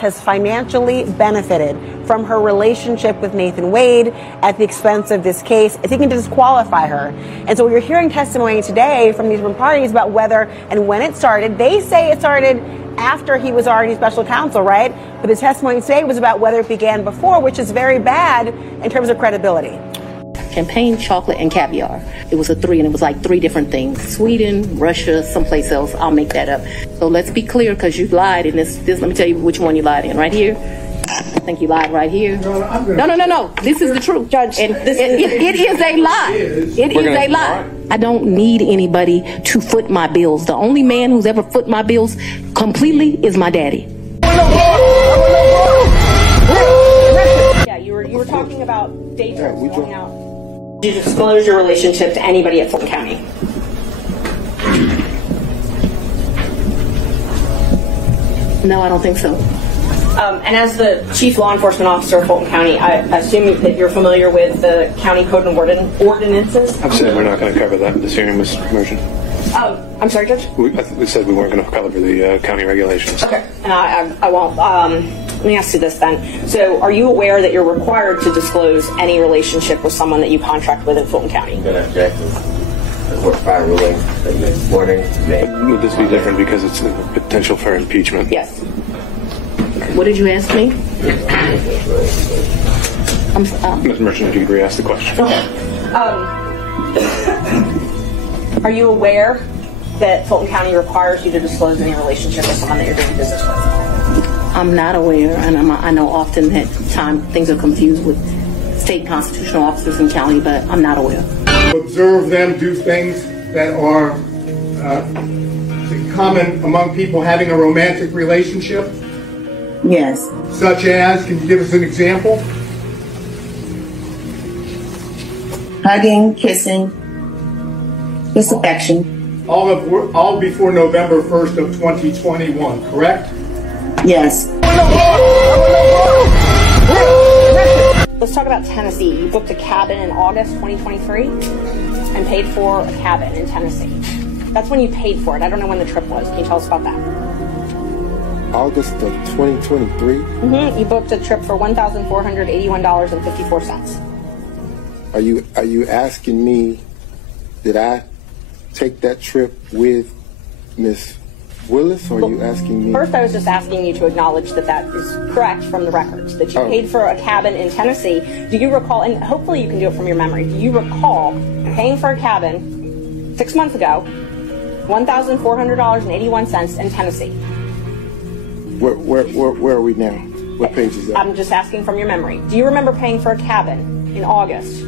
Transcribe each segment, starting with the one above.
Has financially benefited from her relationship with Nathan Wade at the expense of this case, seeking to disqualify her. And so we're hearing testimony today from these different parties about whether and when it started. They say it started after he was already special counsel, right? But the testimony today was about whether it began before, which is very bad in terms of credibility. Champagne, chocolate, and caviar. It was a 3, and it was like 3 different things. Sweden, Russia, someplace else. I'll make that up. So let's be clear, because you lied in this. Let me tell you which one you lied in. Right here. I think you lied right here. No. This is the truth, Judge. And it is a lie. It is a lie. I don't need anybody to foot my bills. The only man who's ever foot my bills completely is my daddy. Yeah, you were talking about day trips going out. Did you disclose your relationship to anybody at Fulton County? No, I don't think so. And as the chief law enforcement officer of Fulton County, I assume that you're familiar with the county code and ordinances? I've said we're not going to cover that in this hearing, Mr. Motion. I'm sorry, Judge? We said we weren't going to cover the county regulations. Okay, and I won't. Let me ask you this then. So are you aware that you're required to disclose any relationship with someone that you contract with in Fulton County? I'm going to object to the court fire ruling this morning. Would this be different because it's a potential for impeachment? Yes. What did you ask me? Mr. Merchant, if you could re-ask the question. Are you aware that Fulton County requires you to disclose any relationship with someone that you're doing business with? I'm not aware, and I know often that things are confused with state constitutional officers in county, but I'm not aware. Observe them do things that are common among people having a romantic relationship? Yes. Such as, can you give us an example? Hugging, kissing, just affection. All before November 1st of 2021, correct? Yes. Let's talk about Tennessee. You booked a cabin in August 2023 and paid for a cabin in Tennessee. That's when you paid for it. I don't know when the trip was. Can you tell us about that? August of 2023? You booked a trip for $1,481.54. Are you asking me, did I take that trip with Miss Willis, or are you asking me? First, I was just asking you to acknowledge that that is correct from the records, that you paid for a cabin in Tennessee. Do you recall, and hopefully you can do it from your memory, do you recall paying for a cabin 6 months ago, $1,400.81 in Tennessee? Where are we now? What page is that? I'm just asking from your memory. Do you remember paying for a cabin in August?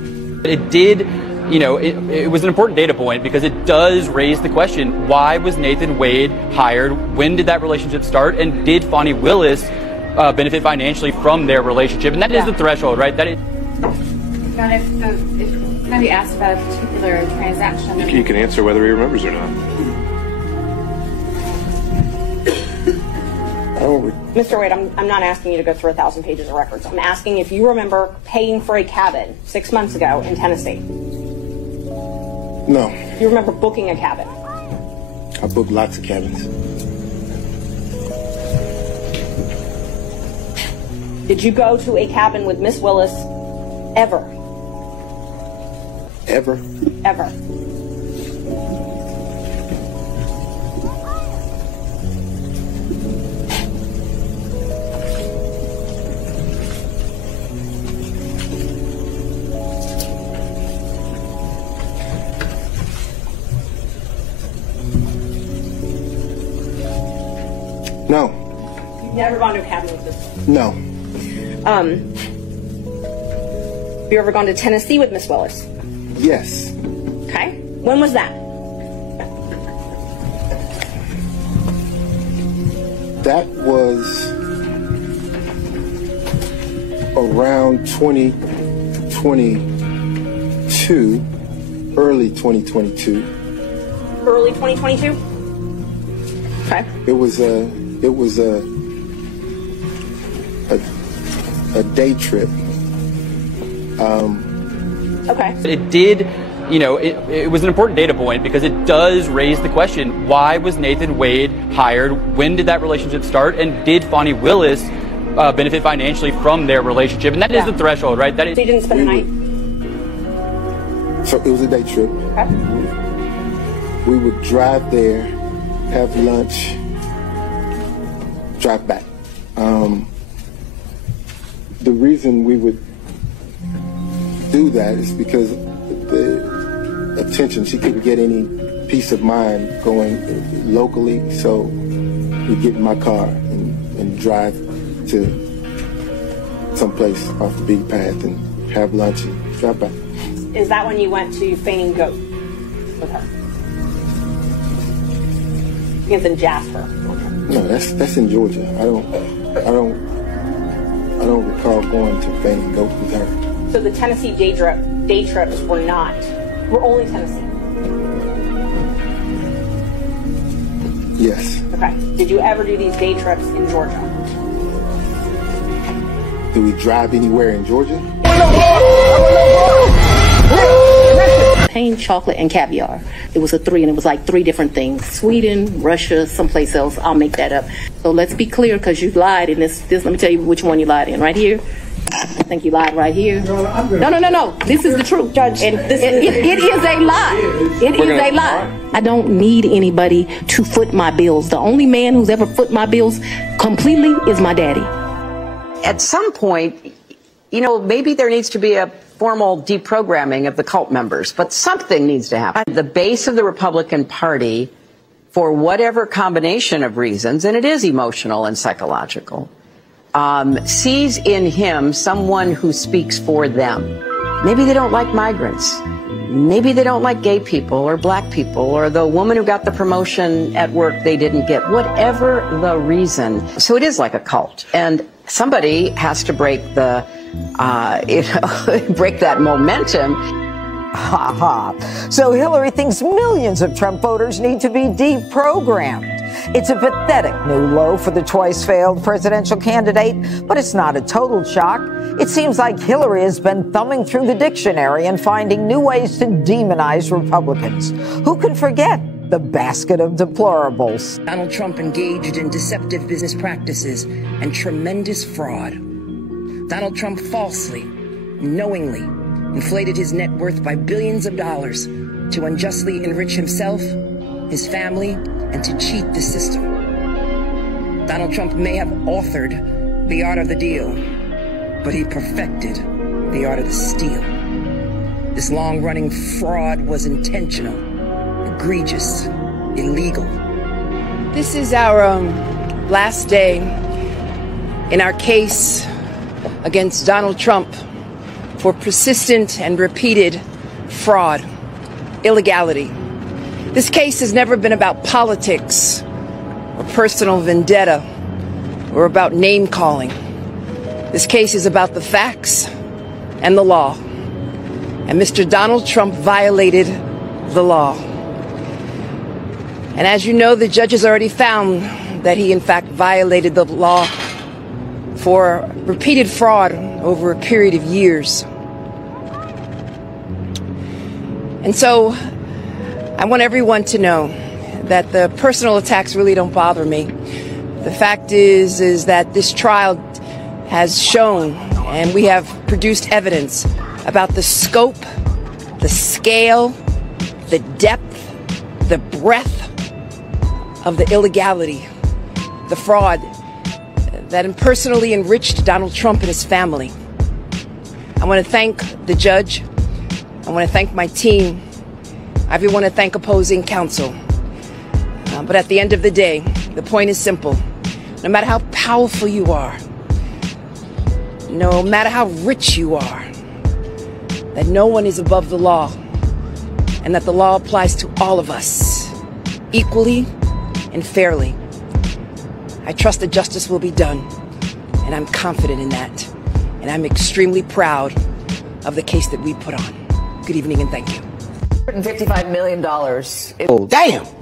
It did, it was an important data point because it does raise the question, why was Nathan Wade hired? When did that relationship start? And did Fani Willis benefit financially from their relationship? And that is the threshold, right? That is. John, if somebody asks about a particular transaction... You can answer whether he remembers or not. Mr. Wade, I'm not asking you to go through 1,000 pages of records. I'm asking if you remember paying for a cabin 6 months ago in Tennessee. No. You remember booking a cabin? I booked lots of cabins. Did you go to a cabin with Miss Willis ever? Ever? Ever. No. You've never gone to a cabin with this? No. Have you ever gone to Tennessee with Miss Willis? Yes. Okay. When was that? That was around 2022, early 2022. Early 2022? Okay. It was a day trip. Okay. It did, you know, it was an important data point because it does raise the question, why was Nathan Wade hired? When did that relationship start? And did Fani Willis benefit financially from their relationship? And that is the threshold, right? That is. So you didn't spend the night? So it was a day trip. Okay. We would drive there, have lunch, drive back. The reason we would do that is because the attention, she couldn't get any peace of mind going locally, so we get in my car and drive to someplace off the beaten path and have lunch and drive back. Is that when you went to Fainting Goat with her? It's in Jasper. No, that's in Georgia. I don't recall going to Fainting Goat with her. So the Tennessee day trips were only Tennessee? Yes. Okay. Did you ever do these day trips in Georgia? Do we drive anywhere in Georgia? Champagne, chocolate, and caviar. It was a 3, and it was like 3 different things. Sweden, Russia, someplace else. I'll make that up. So let's be clear, because you lied in this. Let me tell you which one you lied in. Right here. I think you lied right here. No. This is the truth, Judge. And it is a lie. It is a lie. I don't need anybody to foot my bills. The only man who's ever foot my bills completely is my daddy. At some point, you know, maybe there needs to be a formal deprogramming of the cult members, but something needs to happen. The base of the Republican Party, for whatever combination of reasons, and it is emotional and psychological, sees in him someone who speaks for them. Maybe they don't like migrants. Maybe they don't like gay people or black people or the woman who got the promotion at work they didn't get. Whatever the reason. So it is like a cult. And somebody has to break the, break that momentum. Ha ha. So Hillary thinks millions of Trump voters need to be deprogrammed. It's a pathetic new low for the twice failed presidential candidate, but it's not a total shock. It seems like Hillary has been thumbing through the dictionary and finding new ways to demonize Republicans. Who can forget the basket of deplorables? Donald Trump engaged in deceptive business practices and tremendous fraud. Donald Trump falsely, knowingly, inflated his net worth by billions of dollars to unjustly enrich himself, his family, and to cheat the system. Donald Trump may have authored the art of the deal, but he perfected the art of the steal. This long-running fraud was intentional, egregious, illegal. This is our last day in our case against Donald Trump for persistent and repeated fraud, illegality. This case has never been about politics or personal vendetta or about name-calling. This case is about the facts and the law. And Mr. Donald Trump violated the law. And as you know, the judge has already found that he, in fact, violated the law for repeated fraud over a period of years. And so I want everyone to know that the personal attacks really don't bother me. The fact is that this trial has shown, and we have produced evidence about the scope, the scale, the depth, the breadth of the illegality, the fraud that personally enriched Donald Trump and his family. I want to thank the judge. I want to thank my team. I really want to thank opposing counsel. But at the end of the day, the point is simple. No matter how powerful you are, no matter how rich you are, that no one is above the law, and that the law applies to all of us equally and fairly. I trust that justice will be done, and I'm confident in that. And I'm extremely proud of the case that we put on. Good evening and thank you. $155 million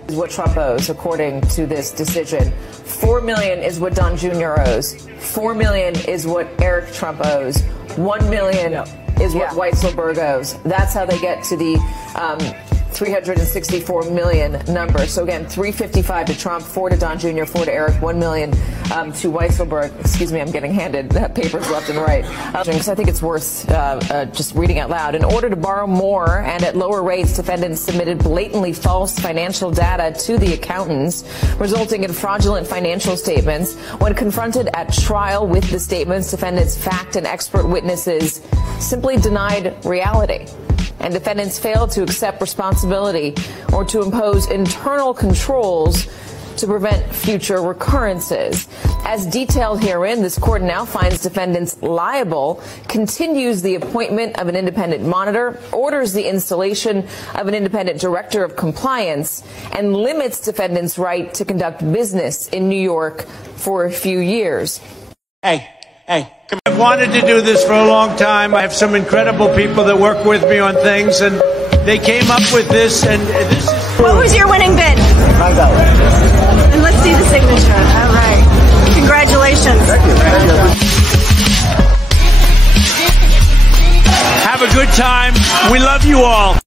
is what Trump owes, according to this decision. $4 million is what Don Jr. owes. $4 million is what Eric Trump owes. $1 million is what Weisselberg owes. That's how they get to the 364 million number. So again, 355 to Trump, 4 to Don Jr., 4 to Eric, 1 million to Weisselberg. Excuse me, I'm getting handed papers left and right. Because I think it's worth just reading out loud. In order to borrow more and at lower rates, defendants submitted blatantly false financial data to the accountants, resulting in fraudulent financial statements. When confronted at trial with the statements, defendants' fact and expert witnesses simply denied reality. And defendants failed to accept responsibility or to impose internal controls to prevent future recurrences. As detailed herein, this court now finds defendants liable, continues the appointment of an independent monitor, orders the installation of an independent director of compliance, and limits defendants' right to conduct business in New York for a few years. Hey, I've wanted to do this for a long time. I have some incredible people that work with me on things, and they came up with this, and this is... What was your winning bid? $9. And let's see the signature. All right. Congratulations. Thank you. Have a good time. We love you all.